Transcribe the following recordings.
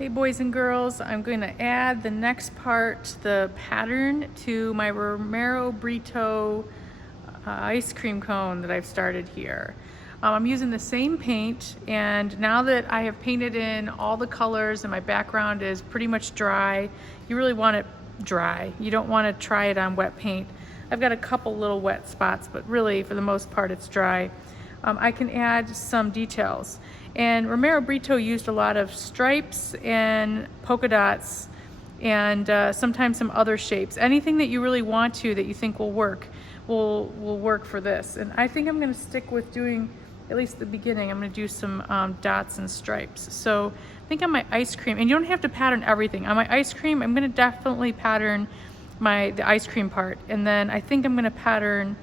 Hey boys and girls, I'm going to add the next part, the pattern, to my Romero Britto ice cream cone that I've started here. I'm using the same paint, and now that I have painted in all the colors and my background is pretty much dry, you really want it dry. You don't want to try it on wet paint. I've got a couple little wet spots, but really for the most part it's dry. I can add some details. And Romero Britto used a lot of stripes and polka dots and sometimes some other shapes. Anything that you really want to, that you think will work for this. And I think I'm going to stick with doing, at least the beginning, I'm going to do some dots and stripes. So I think on my ice cream, and you don't have to pattern everything. On my ice cream, I'm going to definitely pattern the ice cream part. And then I think I'm going to pattern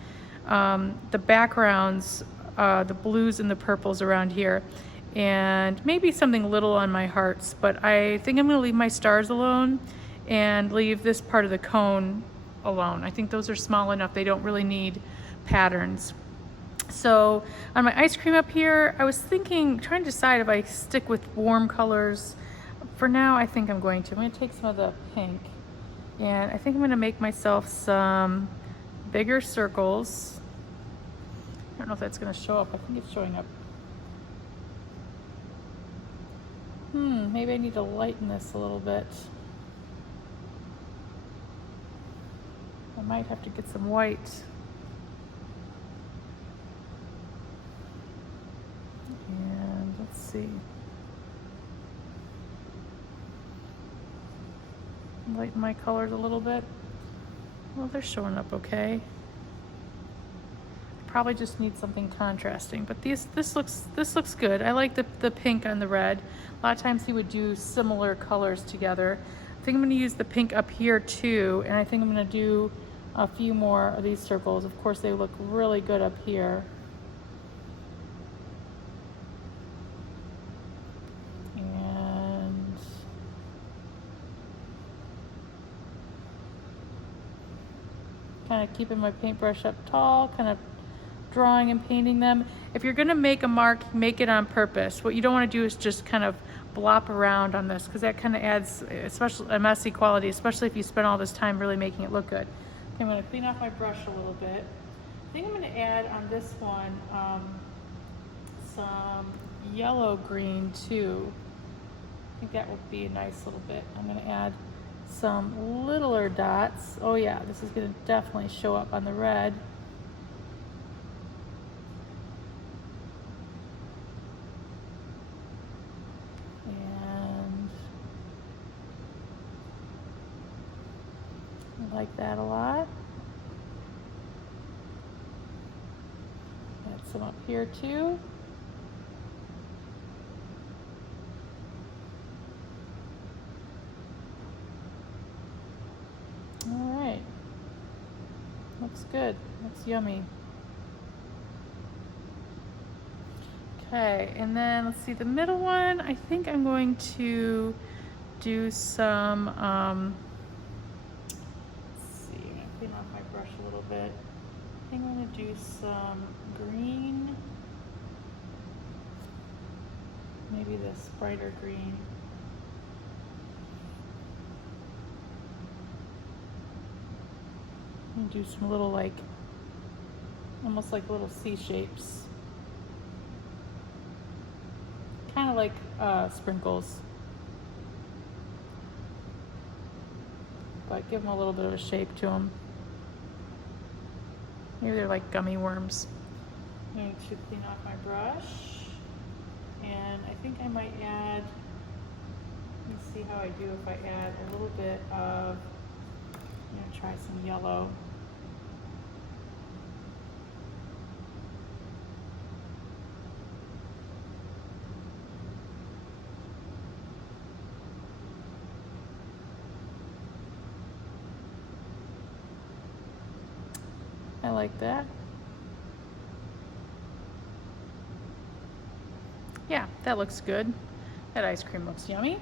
the backgrounds, the blues and the purples around here, and maybe something little on my hearts, but I think I'm going to leave my stars alone and leave this part of the cone alone. I think those are small enough, they don't really need patterns. So on my ice cream up here, I was trying to decide if I stick with warm colors. For now, I think I'm going to take some of the pink, and I think I'm going to make myself some bigger circles. I don't know if that's going to show up. I think it's showing up. Maybe I need to lighten this a little bit. I might have to get some white. And let's see. Lighten my colors a little bit. Well, they're showing up okay. Probably just need something contrasting, but this looks good. I like the pink on the red. A lot of times he would do similar colors together. I think I'm going to use the pink up here too, and I think I'm going to do a few more of these circles. Of course, they look really good up here. And kind of keeping my paintbrush up tall, kind of drawing and painting them. If you're going to make a mark, make it on purpose. What you don't want to do is just kind of blop around on this, because that kind of adds especially a messy quality, especially if you spend all this time really making it look good. Okay, I'm going to clean off my brush a little bit. I think I'm going to add on this one some yellow green too. I think that would be a nice little bit. I'm going to add some littler dots. Oh yeah, this is going to definitely show up on the red. I like that a lot. Add some up here too. All right, looks good, looks yummy. Okay, and then let's see the middle one. I think I'm going to do some clean off my brush a little bit. I think I'm going to do some green, maybe this brighter green. And do some little, like, almost like little C shapes, kind of like sprinkles, but give them a little bit of a shape to them. Maybe they're like gummy worms. I'm going to clean off my brush, and I think I might add, let me see how I do if I add a little bit of, I'm going to try some yellow. I like that. Yeah, that looks good. That ice cream looks yummy.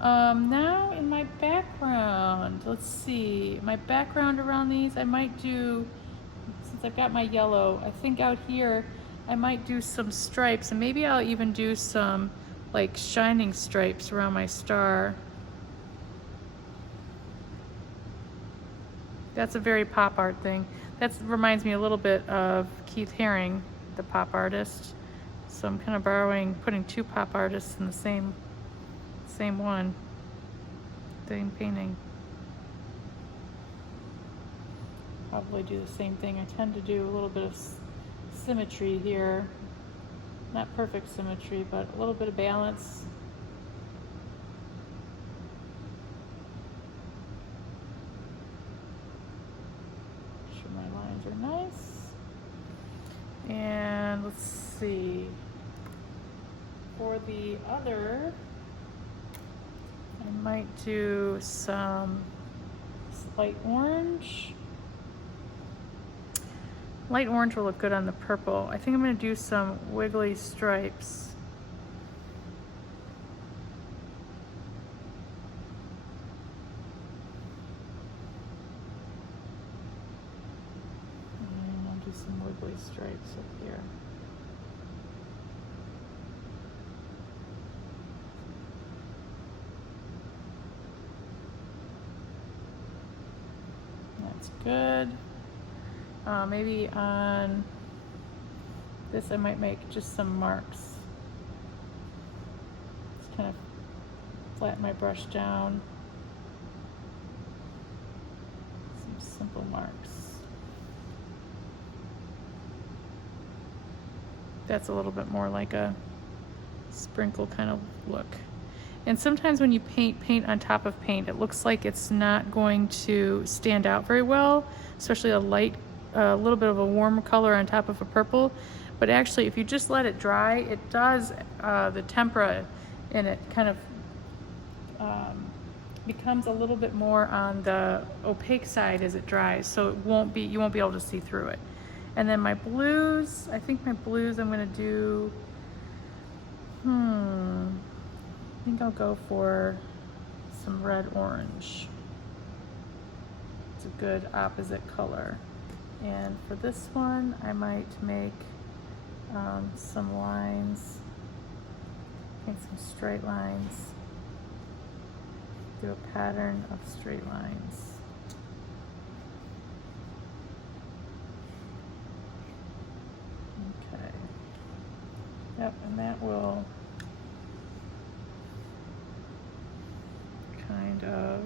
Now in my background, let's see. My background around these, I might do, since I've got my yellow, I think out here I might do some stripes, and maybe I'll even do some like shining stripes around my star. That's a very pop art thing. That reminds me a little bit of Keith Haring, the pop artist. So I'm kind of putting two pop artists in the same one, same painting. Probably do the same thing. I tend to do a little bit of symmetry here. Not perfect symmetry, but a little bit of balance. Make sure my lines are nice. And let's see. For the other, I might do some light orange. Light orange will look good on the purple. I think I'm going to do some wiggly stripes. And I'll do some wiggly stripes up here. That's good. Maybe on this I might make just some marks. Just kind of flatten my brush down. Some simple marks. That's a little bit more like a sprinkle kind of look. And sometimes when you paint on top of paint, it looks like it's not going to stand out very well, especially a little bit of a warm color on top of a purple. But actually, if you just let it dry, it does, the tempera in it kind of becomes a little bit more on the opaque side as it dries, so you won't be able to see through it. And then my blues, I think I'm gonna do, I think I'll go for some red orange. It's a good opposite color. And for this one, I might make some lines, make some straight lines, do a pattern of straight lines. Okay. Yep, and that will kind of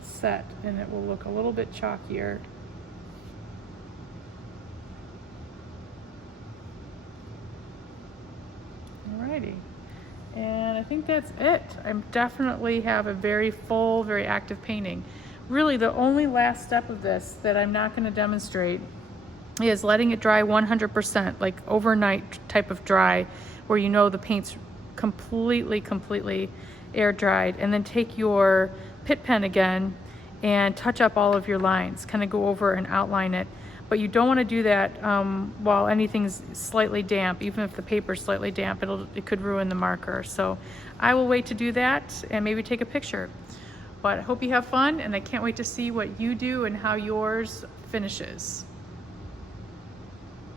set, and it will look a little bit chalkier. Alrighty, and I think that's it. I definitely have a very full, very active painting. Really, the only last step of this that I'm not going to demonstrate is letting it dry 100%, like overnight type of dry, where you know the paint's completely air dried, and then take your Pitt pen again and touch up all of your lines, kind of go over and outline it. But you don't want to do that while anything's slightly damp. Even if the paper's slightly damp, it could ruin the marker. So I will wait to do that and maybe take a picture. But I hope you have fun, and I can't wait to see what you do and how yours finishes.